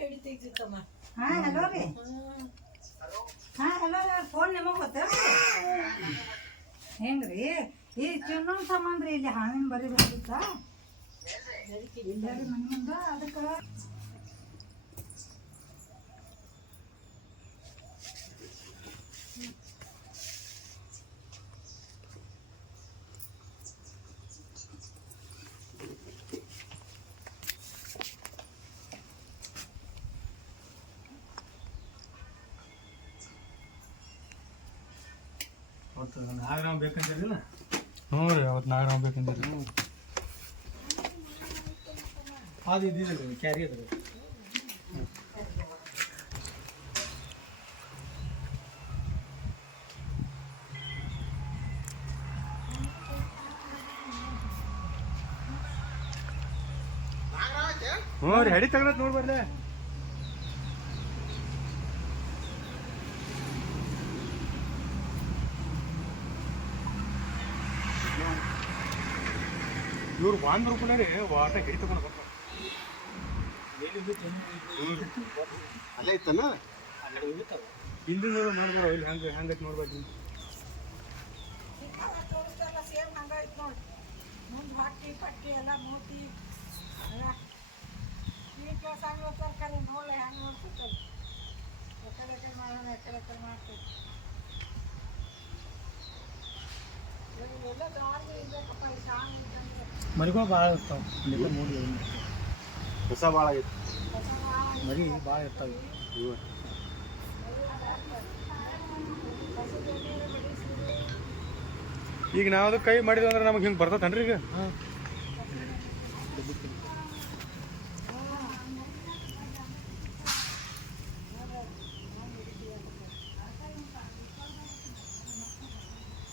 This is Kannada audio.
ಹಾಂ ಹಲೋ ರೀ. ಹಾಂ ಹಲೋ ರೀ, ಫೋನ್ ನಿಮಗೆ ಗೊತ್ತಾ ಹೆಂಗ್ರಿ? ಈ ಚಿನ್ನೊಂದು ಸಾಮಾನು ರೀ, ಇಲ್ಲಿ ಹಾವಿನ ಬರಿ ಬಂದಿತ್ತ ಇಲ್ಲ ರೀ ಮನೆ ಮುಂದೆ. ಅದಕ್ಕೆ ನಾಗರಾಮ್ ಬೇಕಂತೀರಿಲ್ಲ? ಹ್ಞೂ ರೀ, ಅವತ್ತು ನಾಗರಾಮ್ ಬೇಕಂತೀರಿ. ಅದು ಇದ್ದಿಲ್ಲ ಕ್ಯಾರಿ ಅದ. ಹ್ಞೂ ರೀ, ಹೆಡಿ ತಗೊಳತ್ ನೋಡಿ ಬರ್ಲೆ. ಇವ್ರು ಬಾಂಧವ್ರು ಕೂಡ ರೀ ವಾಟ ಹಿಡಿ ತಗೊಂಡು ಬರ್ತಾರೆ. ಅಲ್ಲೇ ಇತ್ತನ ಹಿಂದಿನ ನೋಡ್ಬಾರ ಇಲ್ಲಿ ಹಂಗೆ ಹಂಗೈತೆ ನೋಡ್ಬಾರ್ದು. ಸೇಮ್ ಹಂಗಾಯ್ತು ನೋಡಿ, ಮುಂದೆ ಹಾಕಿ ಪಟ್ಟಿ ಎಲ್ಲ ಮೂತಿ ಈ ಕೆಲಸ ಹಂಗೆ ತರಕಾರಿ ನೋಡಲಿ ಹೆಂಗೆ ನೋಡ್ತಿರ್ತದೆ. ಎಕಡೆ ಮಾಡೋಣ, ಎಕಡೆ ಮಾಡ್ತೀವಿ. ಎಲ್ಲ ದಾರಿ ಇರ್ಬೇಕಪ್ಪ, ಈ ಸಾಂಗ್ ಇದ್ದಂಗೆ ಮರಿಗಳು ಭಾಳ ಇರ್ತಾವೆ. ಇಲ್ಲೆಲ್ಲ ನೋಡಿ ಹೊಸ ಭಾಳ ಆಗೈತೆ, ಮರಿ ಭಾಳ ಇರ್ತಾವೆ. ಈಗ ನಾವು ಕೈ ಮಾಡಿದ್ವಿ ಅಂದ್ರೆ ನಮಗೆ ಹಿಂಗೆ ಬರ್ತೈತೇನ್ರಿ ಈಗ?